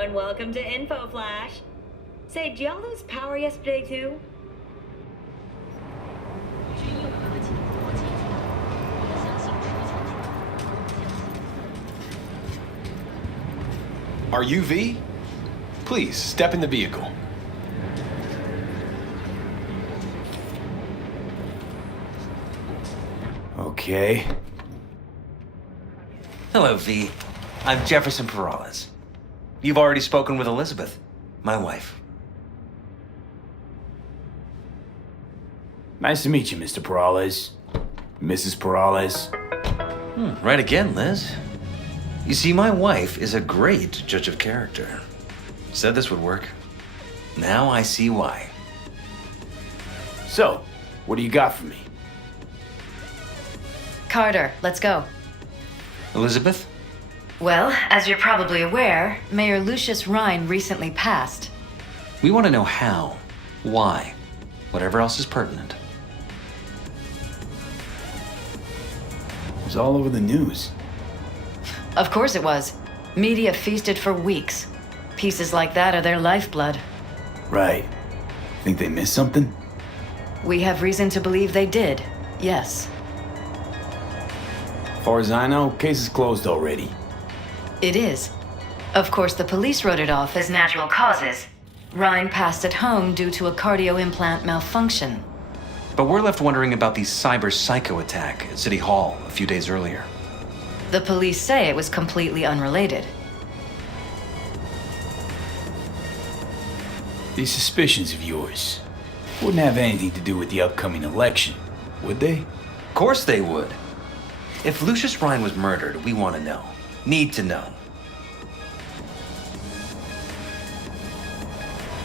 everyone, welcome to Info Flash. Say, did y'all lose power yesterday too? Are you V? Please, step in the vehicle. Okay. Hello, V. I'm Jefferson Peralez. You've already spoken with Elizabeth, my wife. Nice to meet you, Mr. Peralez. Mrs. Peralez. Right again, Liz. You see, my wife is a great judge of character. Said this would work. Now I see why. So, what do you got for me? Carter, let's go. Elizabeth? Well, as you're probably aware, Mayor Lucius Rhine recently passed. We want to know how, why, whatever else is pertinent. It was all over the news. Of course it was. Media feasted for weeks. Pieces like that are their lifeblood. Right. Think they missed something? We have reason to believe they did, yes. As far as I know, case is closed already. It is. Of course, the police wrote it off as natural causes. Rhine passed at home due to a cardio implant malfunction. But we're left wondering about the cyber psycho attack at City Hall a few days earlier. The police say it was completely unrelated. These suspicions of yours wouldn't have anything to do with the upcoming election, would they? Of course they would. If Lucius Rhine was murdered, we want to know. Need to know.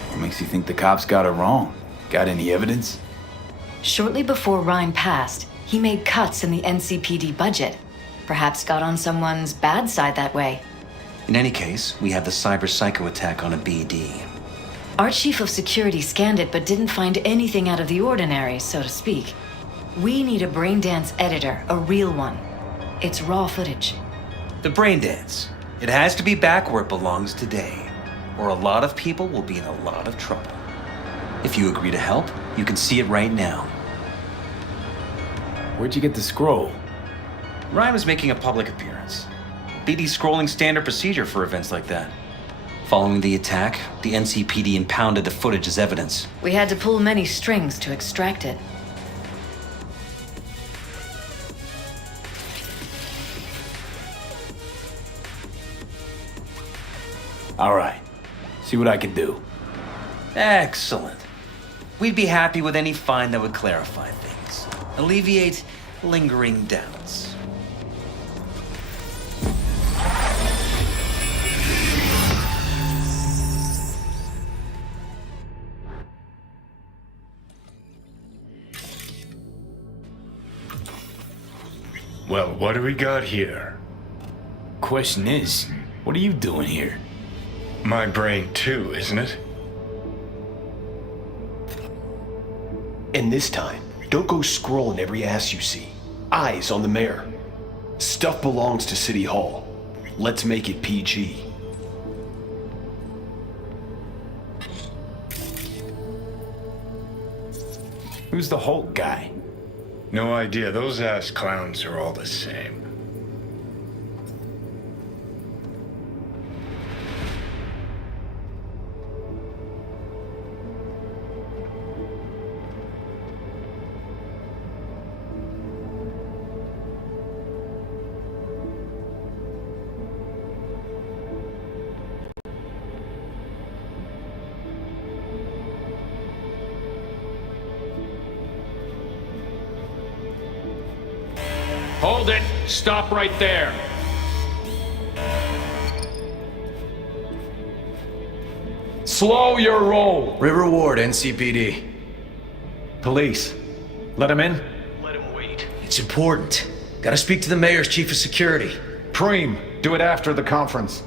What makes you think the cops got it wrong? Got any evidence? Shortly before Rhine passed, he made cuts in the NCPD budget. Perhaps got on someone's bad side that way. In any case, we have the cyber psycho attack on a BD. Our chief of security scanned it but didn't find anything out of the ordinary, so to speak. We need a braindance editor, a real one. It's raw footage. The brain dance. It has to be back where it belongs today, or a lot of people will be in a lot of trouble. If you agree to help, you can see it right now. Where'd you get the scroll? Ryan was making a public appearance. BD scrolling standard procedure for events like that. Following the attack, the NCPD impounded the footage as evidence. We had to pull many strings to extract it. All right. See what I can do. Excellent. We'd be happy with any find that would clarify things, alleviate lingering doubts. Well, what do we got here? Question is, what are you doing here? My brain too, isn't it? And this time, don't go scrolling every ass you see. Eyes on the mayor. Stuff belongs to City Hall. Let's make it PG. Who's the Hulk guy? No idea. Those ass clowns are all the same. Hold it! Stop right there! Slow your roll! River Ward, NCPD. Police. Let him in? Let him wait. It's important. Gotta speak to the mayor's chief of security. Preem, do it after the conference.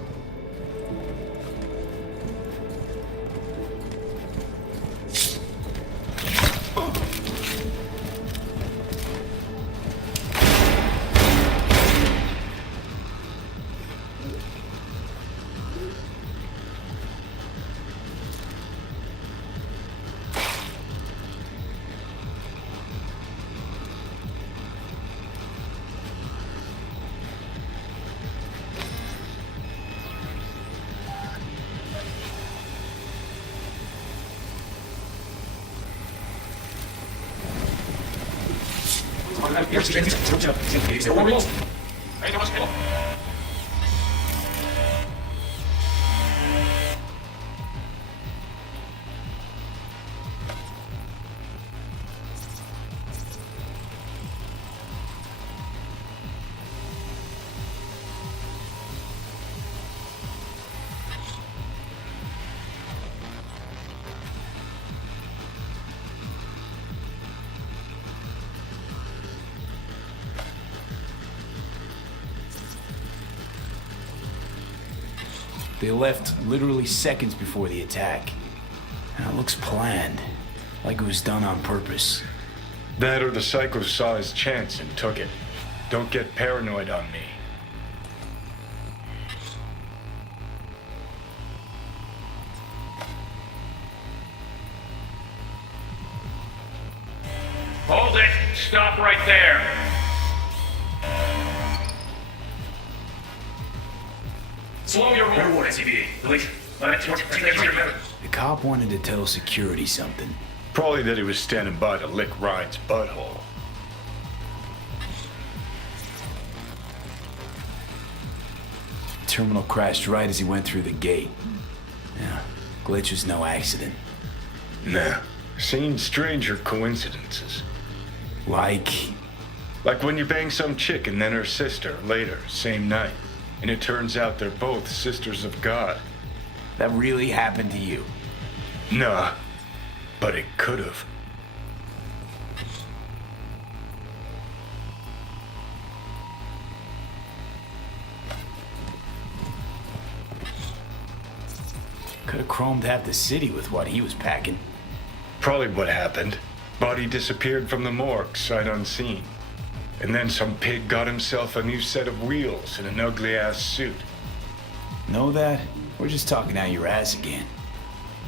They left literally seconds before the attack. And it looks planned, like it was done on purpose. That or the Psycho saw his chance and took it. Don't get paranoid on me. Hold it! Stop right there! Slow your roll. The cop wanted to tell security something. Probably that he was standing by to lick Ryan's butthole. Terminal crashed right as he went through the gate. Yeah, glitch was no accident. Nah, seen stranger coincidences. Like, Like when you bang some chick and then her sister later, same night. And it turns out they're both sisters of God. that really happened to you. Nah, but it could've. Could have chromed half the city with what he was packing. Probably what happened. Body disappeared from the morgue, sight unseen. And then some pig got himself a new set of wheels and an ugly-ass suit. Know that? We're just talking out your ass again.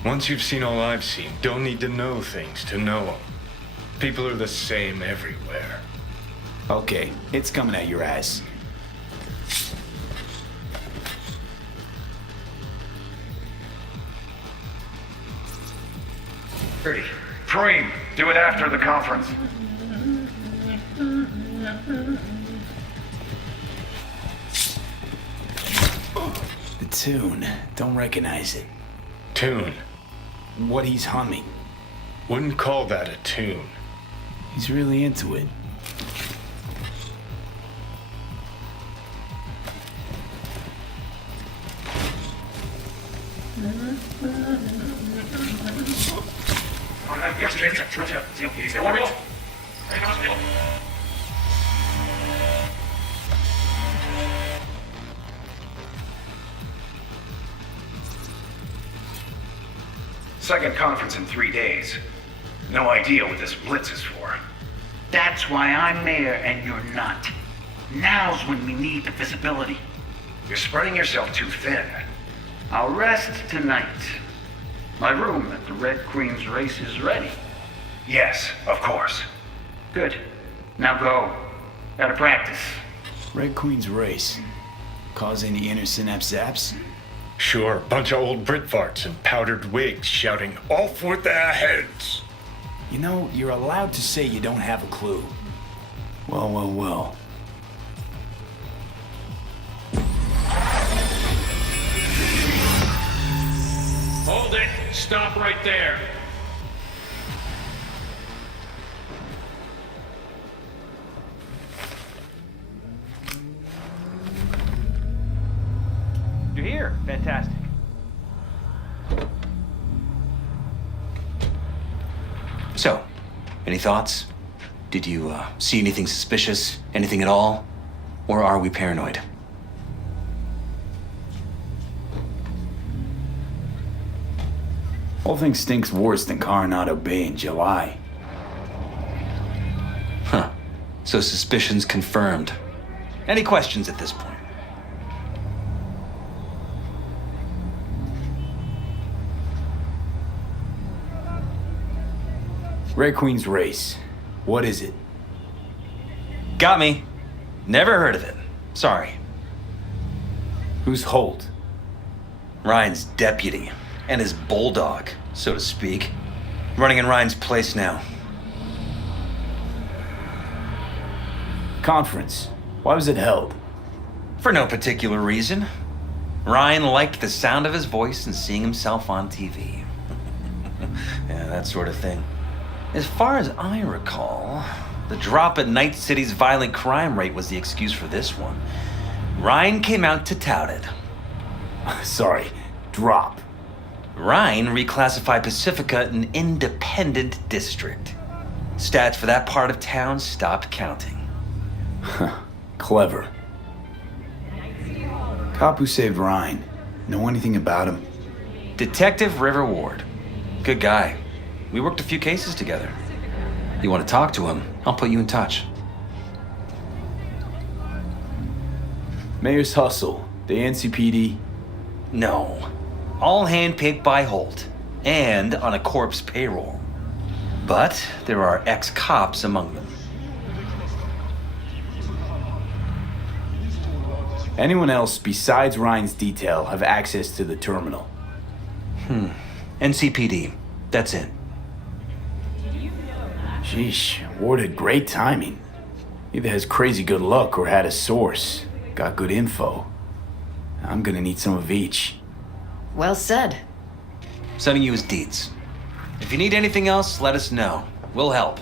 Once you've seen all I've seen, don't need to know things to know them. People are the same everywhere. Okay, it's coming at your ass. Preem, do it after the conference. The tune. Don't recognize it. Tune. What he's humming. Wouldn't call that a tune. He's really into it. Second conference in 3 days. No idea what this blitz is for. That's why I'm mayor and you're not. Now's when we need the visibility. You're spreading yourself too thin. I'll rest tonight. My room at the Red Queen's race is ready. Yes, of course. Good. Now go. Gotta practice. Red Queen's race. Cause any inner synapse zaps? Sure, bunch of old Brit farts in powdered wigs shouting, "Off with their heads!" You know, you're allowed to say you don't have a clue. Well, well, well. Hold it! Stop right there! You're here. Fantastic. So, any thoughts? Did you see anything suspicious? Anything at all? Or are we paranoid? Whole thing stinks worse than Coronado Bay in July. Huh. So suspicions confirmed. Any questions at this point? Red Queen's race. What is it? Got me. Never heard of it. Sorry. Who's Holt? Ryan's deputy. And his bulldog, so to speak. Running in Ryan's place now. Conference. Why was it held? For no particular reason. Ryan liked the sound of his voice and seeing himself on TV. Yeah, that sort of thing. As far as I recall, the drop at Night City's violent crime rate was the excuse for this one. Ryan came out to tout it. Sorry, drop. Ryan reclassified Pacifica an independent district. Stats for that part of town stopped counting. Clever. Cop who saved Ryan. Know anything about him? Detective River Ward. Good guy. We worked a few cases together. You want to talk to him? I'll put you in touch. Mayor's Hustle. The NCPD. No. All handpicked by Holt. And on a corpse payroll. But there are ex-cops among them. Anyone else besides Ryan's detail have access to the terminal? NCPD. That's it. Sheesh, Ward had great timing. Either has crazy good luck or had a source. Got good info. I'm gonna need some of each. Well said. Sending you his deeds. If you need anything else, let us know. We'll help.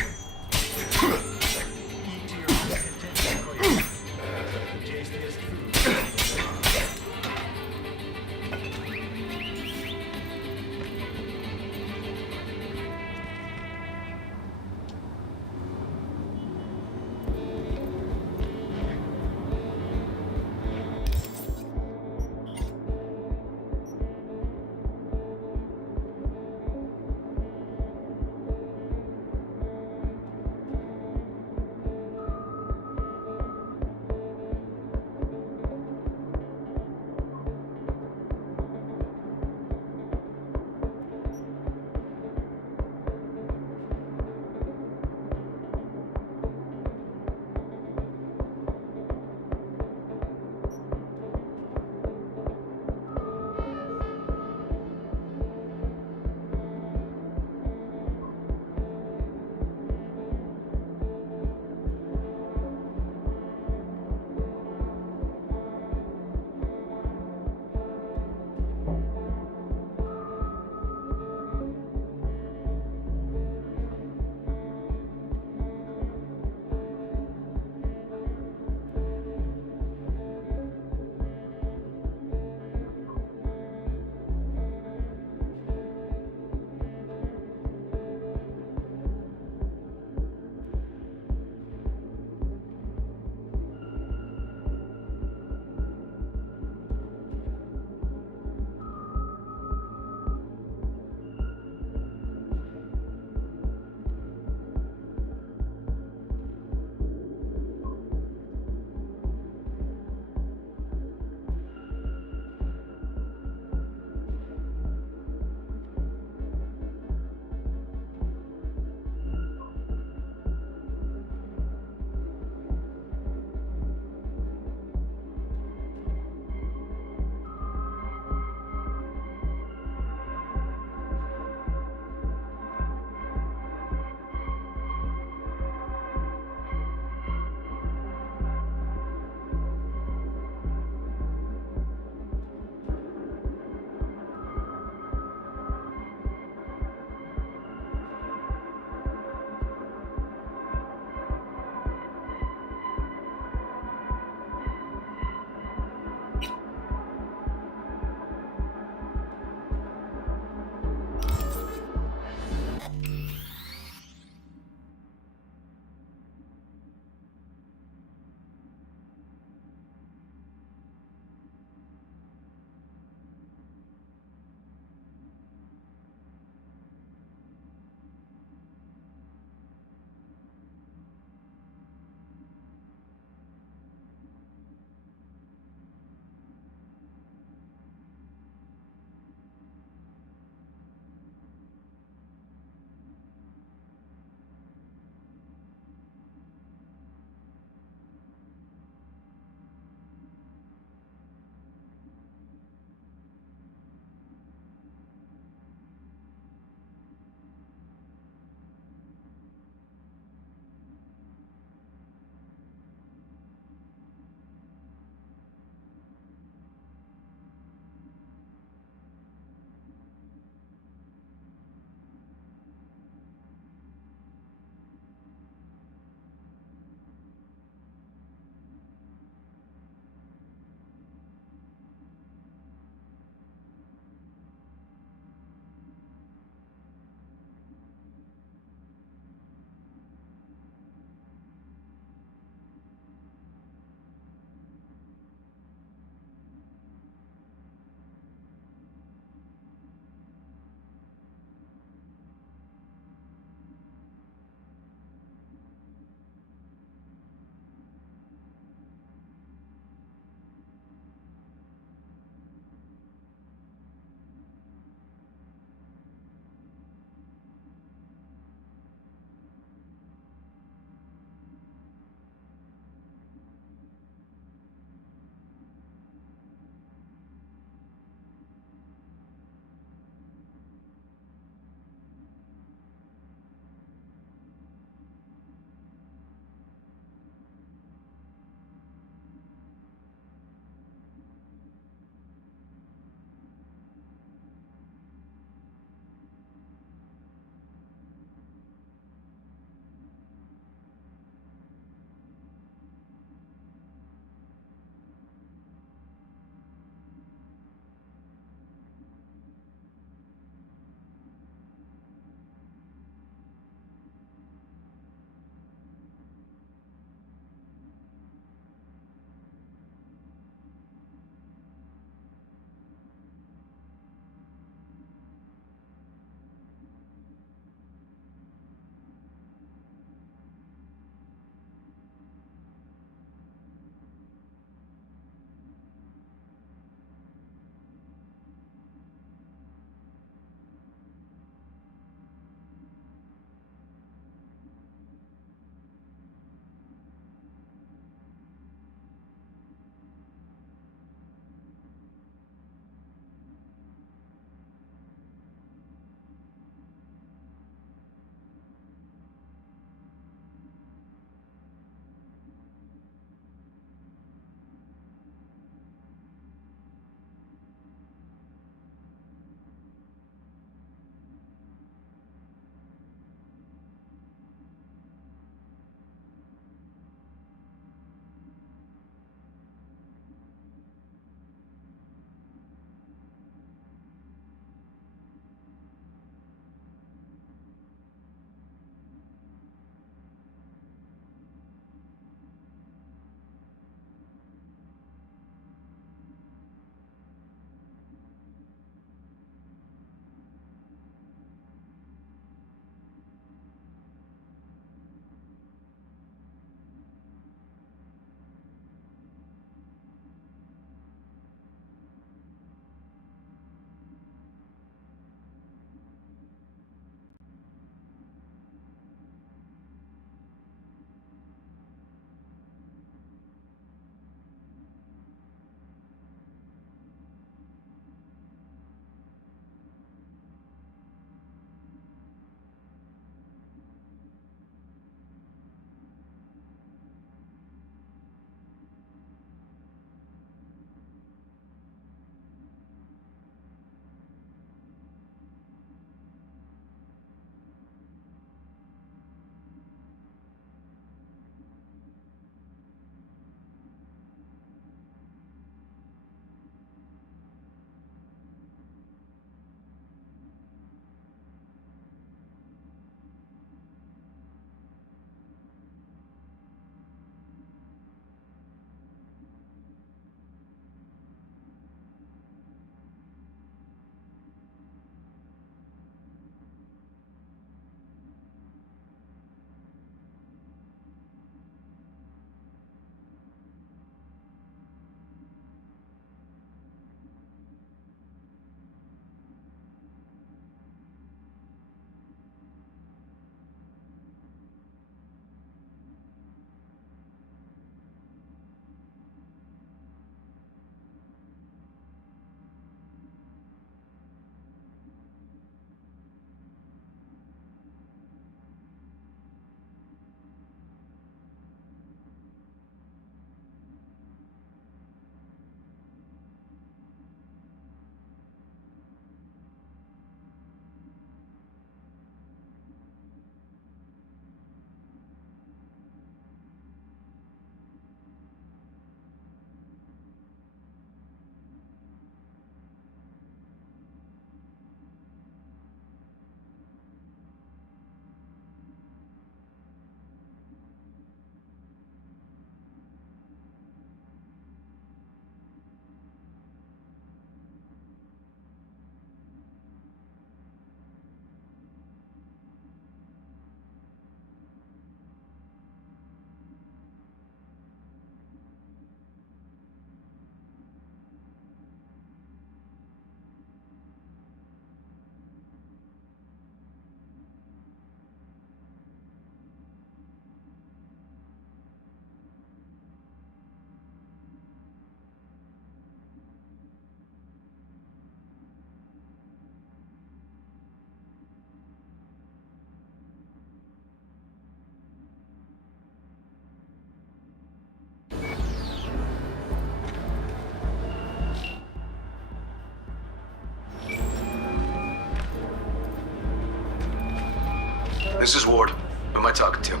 This is Ward. Who am I talking to?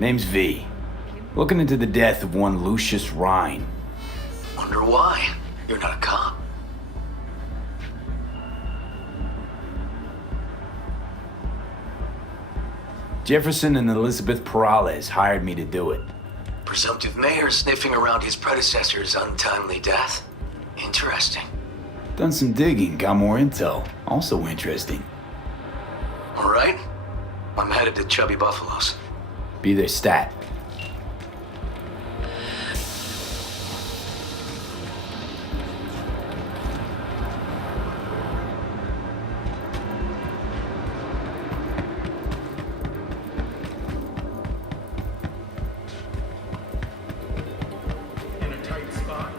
Name's V. Looking into the death of one Lucius Rhine. Wonder why? You're not a cop. Jefferson and Elizabeth Perales hired me to do it. Presumptive mayor sniffing around his predecessor's untimely death. Interesting. Done some digging, got more intel. Also interesting. All right. I'm headed to Chubby Buffalo's. Be there stat. In a tight spot.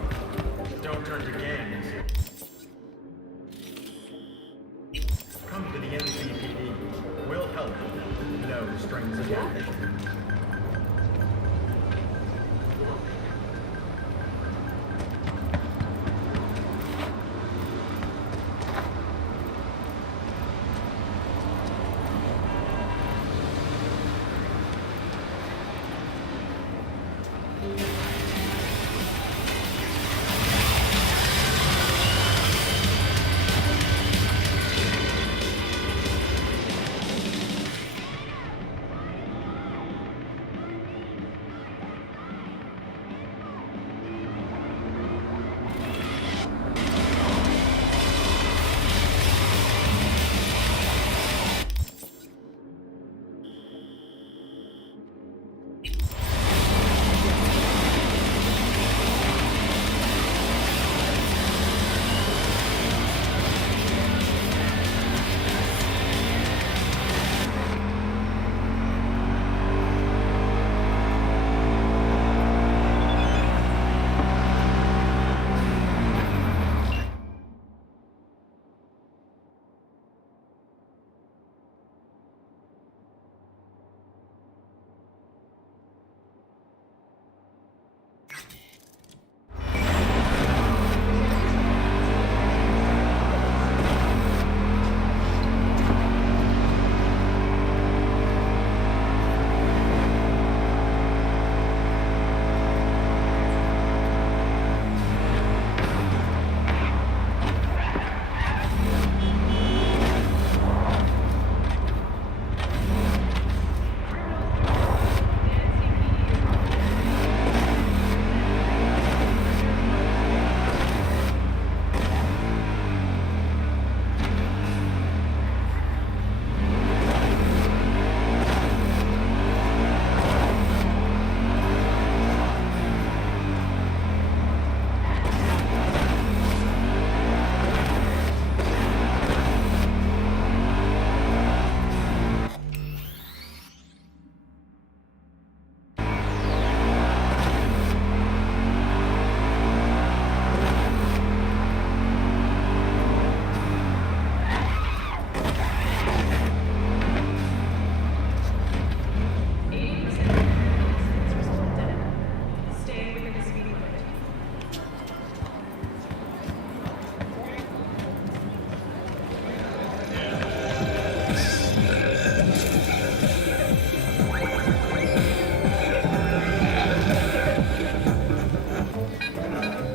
Don't turn to gangs. Come to the NCPD. We'll help you. No strings attached.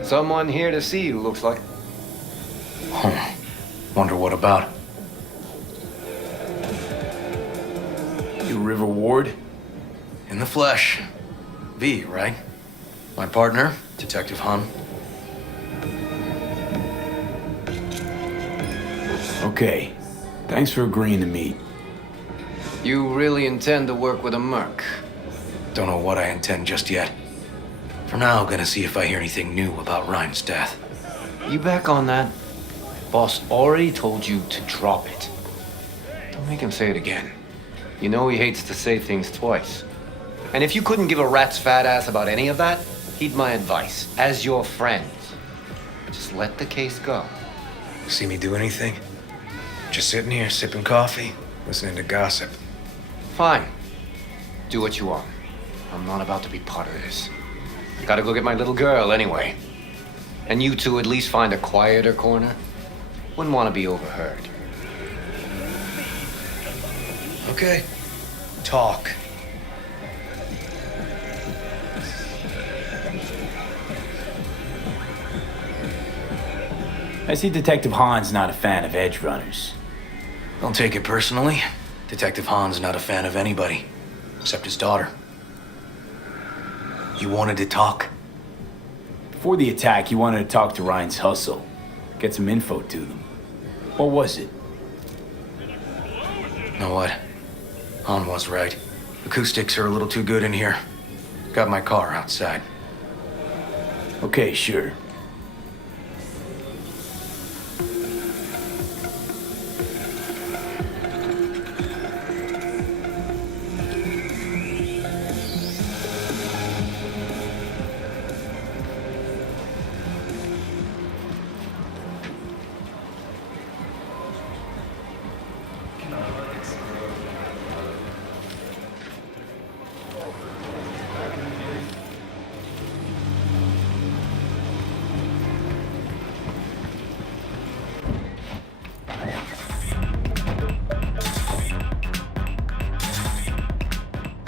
Someone here to see you, looks like. Wonder what about? You River Ward? In the flesh. V, right? My partner, Detective Hun. Okay. Thanks for agreeing to meet. You really intend to work with a merc? Don't know what I intend just yet. For now, I'm gonna see if I hear anything new about Ryan's death. You back on that? Boss already told you to drop it. Don't make him say it again. You know he hates to say things twice. And if you couldn't give a rat's fat ass about any of that, heed my advice. As your friend, just let the case go. See me do anything? Just sitting here, sipping coffee, listening to gossip. Fine. Do what you want. I'm not about to be part of this. Gotta go get my little girl anyway. And you two at least find a quieter corner. Wouldn't want to be overheard. Okay. talk. I see Detective Hahn's not a fan of edge runners. Don't take it personally. Detective Hahn's not a fan of anybody, except his daughter. You wanted to talk? Before the attack, he wanted to talk to Ryan's hustle, get some info to them. What was it? You know what? Hahn was right. Acoustics are a little too good in here. Got my car outside. Okay, sure.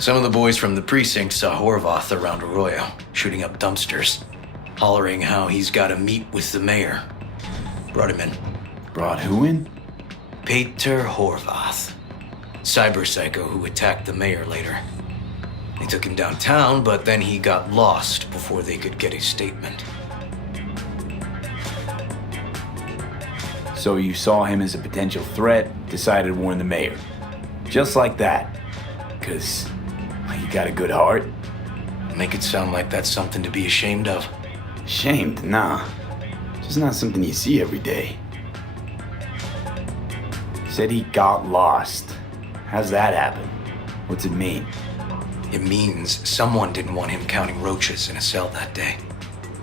Some of the boys from the precinct saw Horvath around Arroyo, shooting up dumpsters, hollering how he's got to meet with the mayor. Brought him in. Brought who in? Peter Horvath. Cyber psycho who attacked the mayor later. They took him downtown, but then he got lost before they could get his statement. So you saw him as a potential threat, decided to warn the mayor. Just like that. 'Cause you got a good heart. Make it sound like that's something to be ashamed of. Ashamed? Nah. Just not something you see every day. Said he got lost. How's that happen? What's it mean? It means someone didn't want him counting roaches in a cell that day.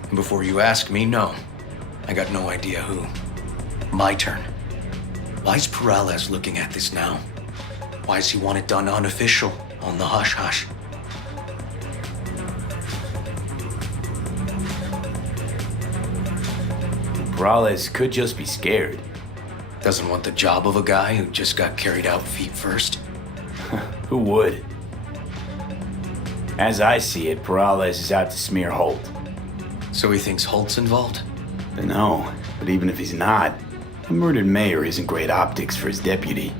And before you ask me, no. I got no idea who. My turn. Why's Peralez looking at this now? Why does he want it done unofficial, on the hush-hush? Peralez could just be scared. Doesn't want the job of a guy who just got carried out feet first? Who would? As I see it, Peralez is out to smear Holt. So he thinks Holt's involved? No, but even if he's not, a murdered mayor isn't great optics for his deputy.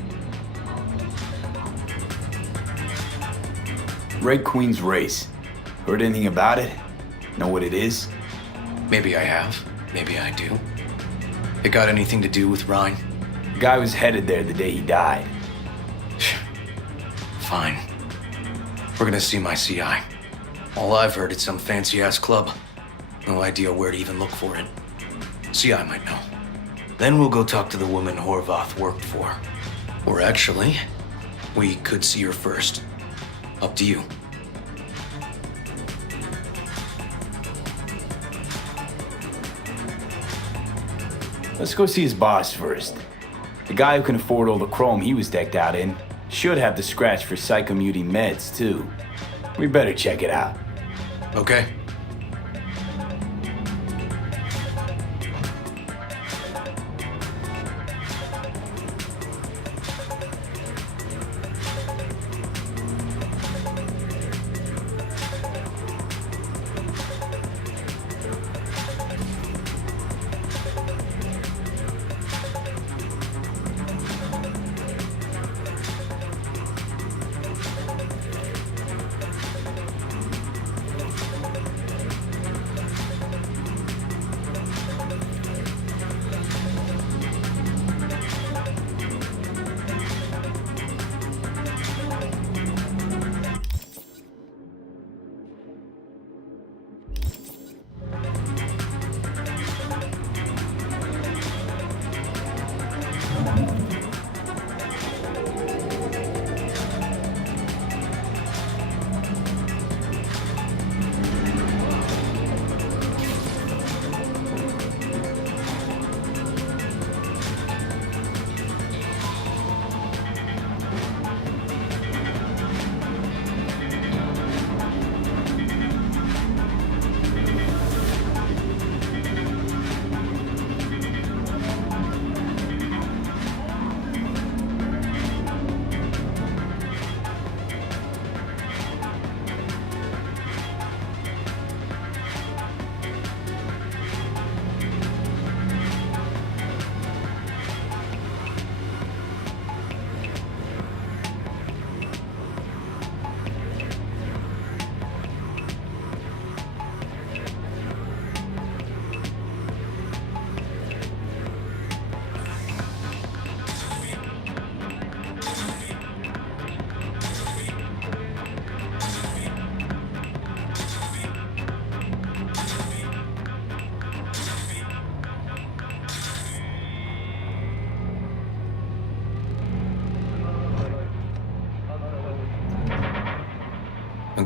Red Queen's race. Heard anything about it? Know what it is? Maybe I have. Maybe I do. It got anything to do with Ryan? The guy was headed there the day he died. Fine. We're gonna see my CI. All I've heard is some fancy-ass club. No idea where to even look for it. CI might know. Then we'll go talk to the woman Horvath worked for. Or actually, we could see her first. Up to you. Let's go see his boss first. The guy who can afford all the chrome he was decked out in should have the scratch for psychomuting meds, too. We better check it out. Okay.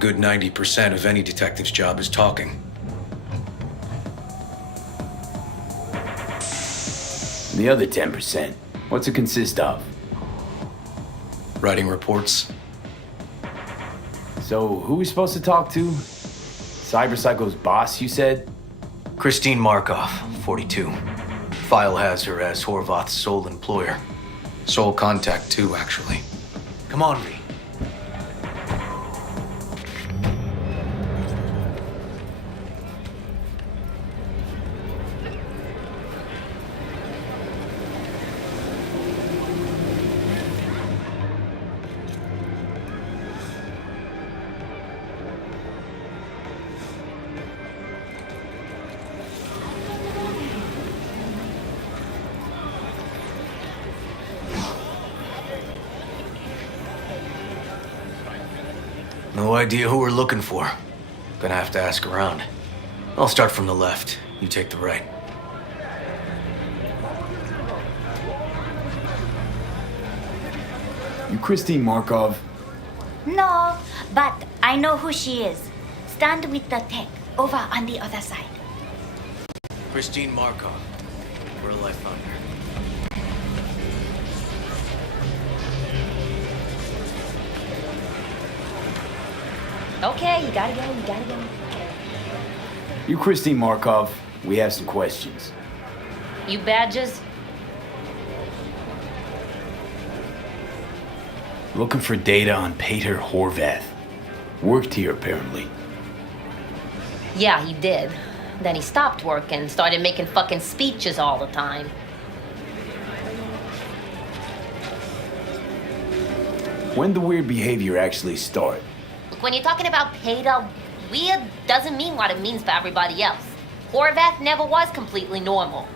good 90% of any detective's job is talking. The other 10%, what's it consist of? Writing reports. So, who are we supposed to talk to? Cyberpsycho's boss, you said? Christine Markov, 42. File has her as Horvath's sole employer. Sole contact, too, actually. Come on, V. No idea who we're looking for. Gonna have to ask around. I'll start from the left. You take the right. You Christine Markov? No, but I know who she is. Stand with the tech, over on the other side. Christine Markov. Where'll I find her? Okay, you gotta go. You Christine Markov, we have some questions. You badges? Looking for data on Peter Horvath. Worked here, apparently. Yeah, he did. Then he stopped working, started making fucking speeches all the time. When the weird behavior actually start? When you're talking about Peter, weird doesn't mean what it means for everybody else. Horvath never was completely normal.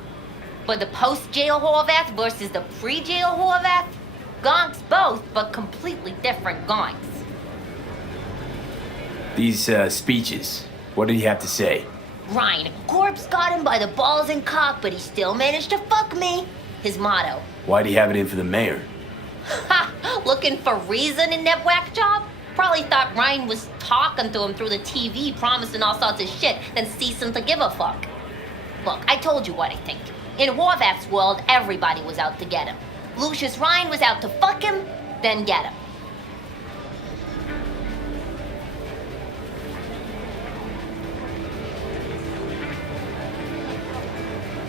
But the post-jail Horvath versus the pre-jail Horvath, gonks both, but completely different gonks. These, speeches, what did he have to say? Ryan, corpse got him by the balls and cock, but he still managed to fuck me. His motto. Why'd he have it in for the mayor? Ha! Looking for reason in that whack job? Probably thought Ryan was talking to him through the TV, promising all sorts of shit, then ceasing to give a fuck. Look, I told you what I think. In Horvath's world, everybody was out to get him. Lucius Ryan was out to fuck him, then get him.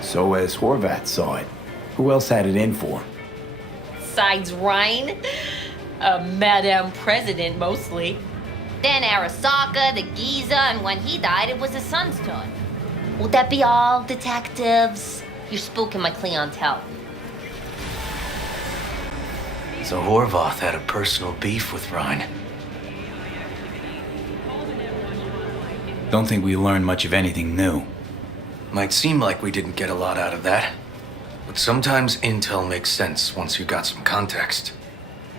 So as Horvath saw it, who else had it in for? Besides Ryan, Madame President mostly. Then Arasaka, the Giza, and when he died, it was his son's turn. Would that be all, detectives? You're spooking my clientele. So Horvath had a personal beef with Ryan. Don't think we learned much of anything new. Might seem like we didn't get a lot out of that. But sometimes intel makes sense once you got some context.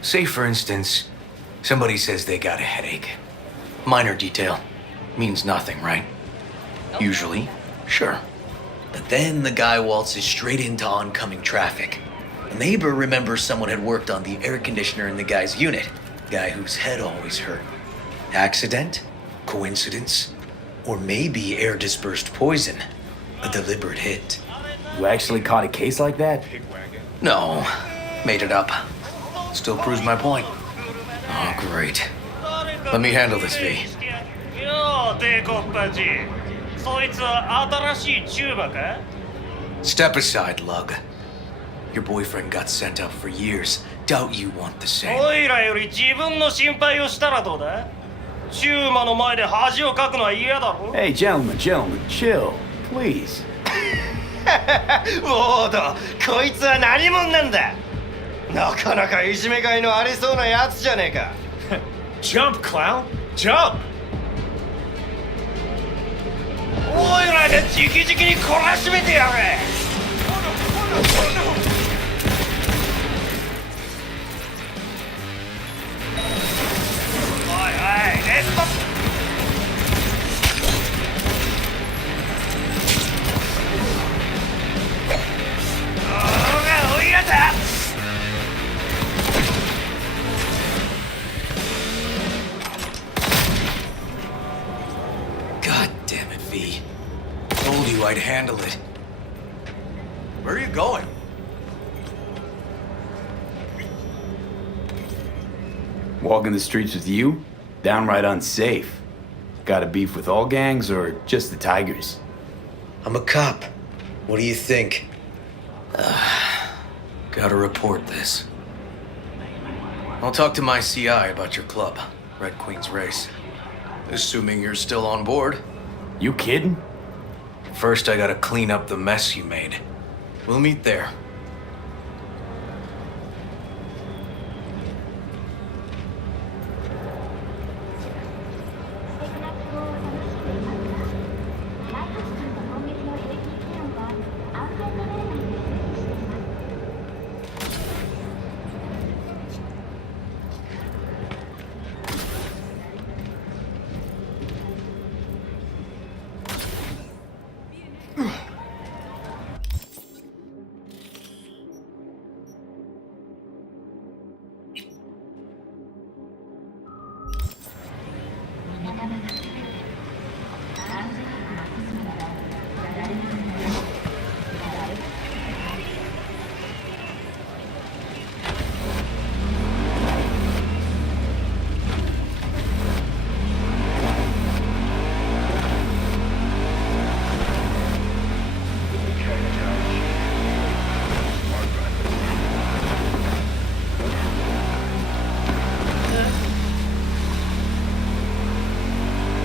Say, for instance, somebody says they got a headache. Minor detail. Means nothing, right? Usually, sure. But then the guy waltzes straight into oncoming traffic. A neighbor remembers someone had worked on the air conditioner in the guy's unit. Guy whose head always hurt. Accident? Coincidence? Or maybe air-dispersed poison. A deliberate hit. You actually caught a case like that? No. Made it up. Still proves my point. Oh, great. Let me handle this, V. Step aside, Lug. Your boyfriend got sent out for years. Doubt you want the same. Hey, gentlemen, chill, please. ウォード、こいつは何者なんだ。なかなかいじめがいのありそうなやつじゃねえか。Jump, clown! Jump! おいらで直々に懲らしめてやれ。おいおい、レッド。V. Told you I'd handle it. Where are you going? Walking the streets with you? Downright unsafe. Got a beef with all gangs or just the Tigers? I'm a cop. What do you think? Gotta report this. I'll talk to my CI about your club, Red Queen's Race. Assuming you're still on board. You kidding? First, I gotta clean up the mess you made. We'll meet there.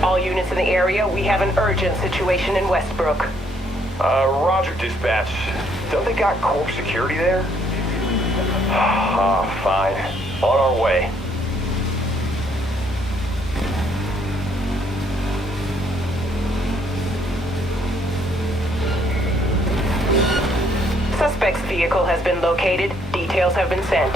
All units in the area, we have an urgent situation in Westbrook. Roger, dispatch. Don't they got Corp security there? Fine. On our way. Suspect's vehicle has been located. Details have been sent.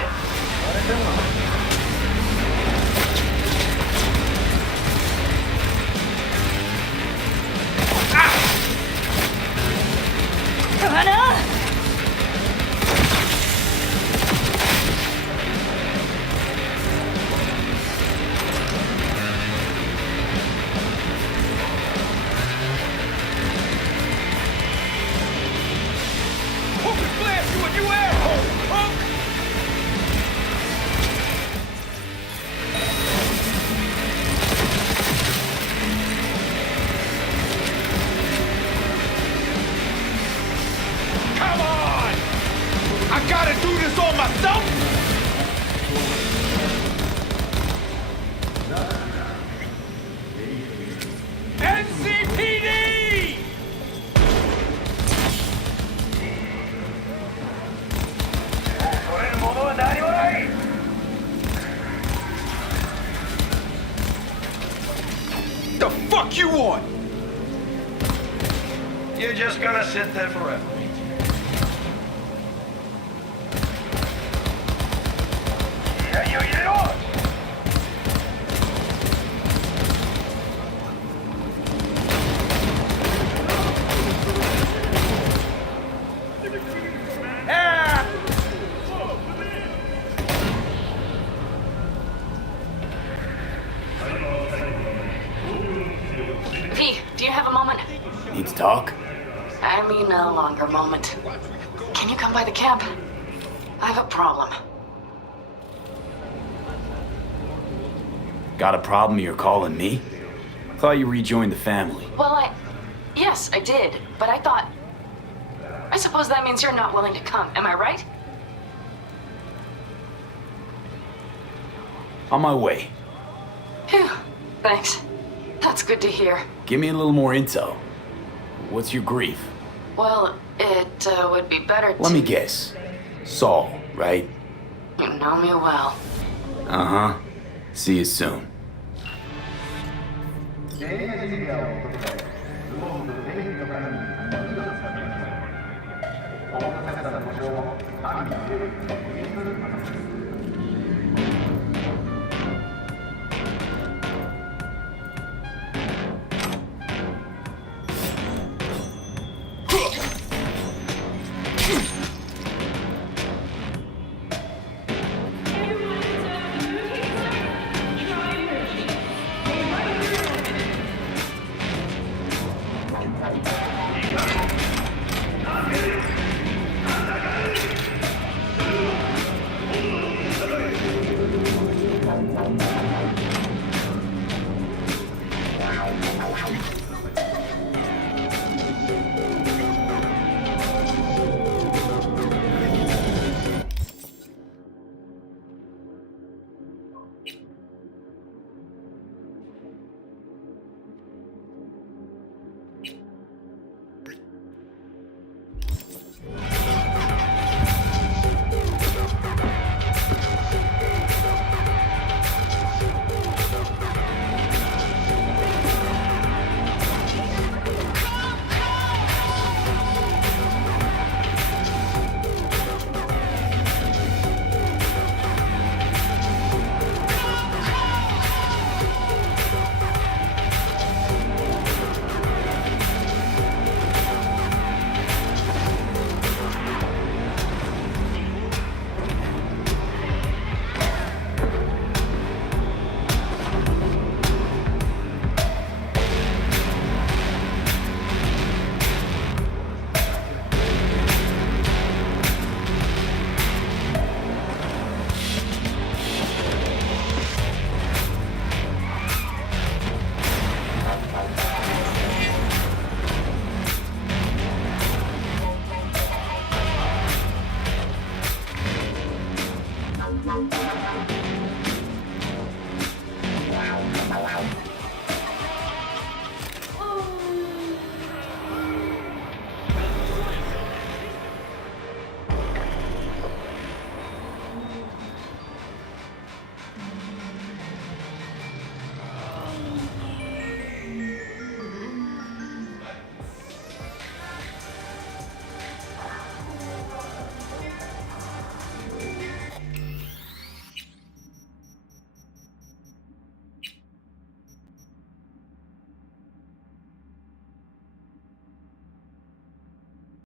The fuck you want? You're just gonna sit there forever. V, do you have a moment? Need to talk? I mean, a longer moment. Can you come by the camp? I have a problem. Got a problem you're calling me? Thought you rejoined the family. Well, yes, I did, but I suppose that means you're not willing to come, am I right? On my way. Phew, thanks. That's good to hear. Give me a little more intel. What's your grief? Well, it would be better to... Let me guess. Saul, right? You know me well. Uh-huh. See you soon.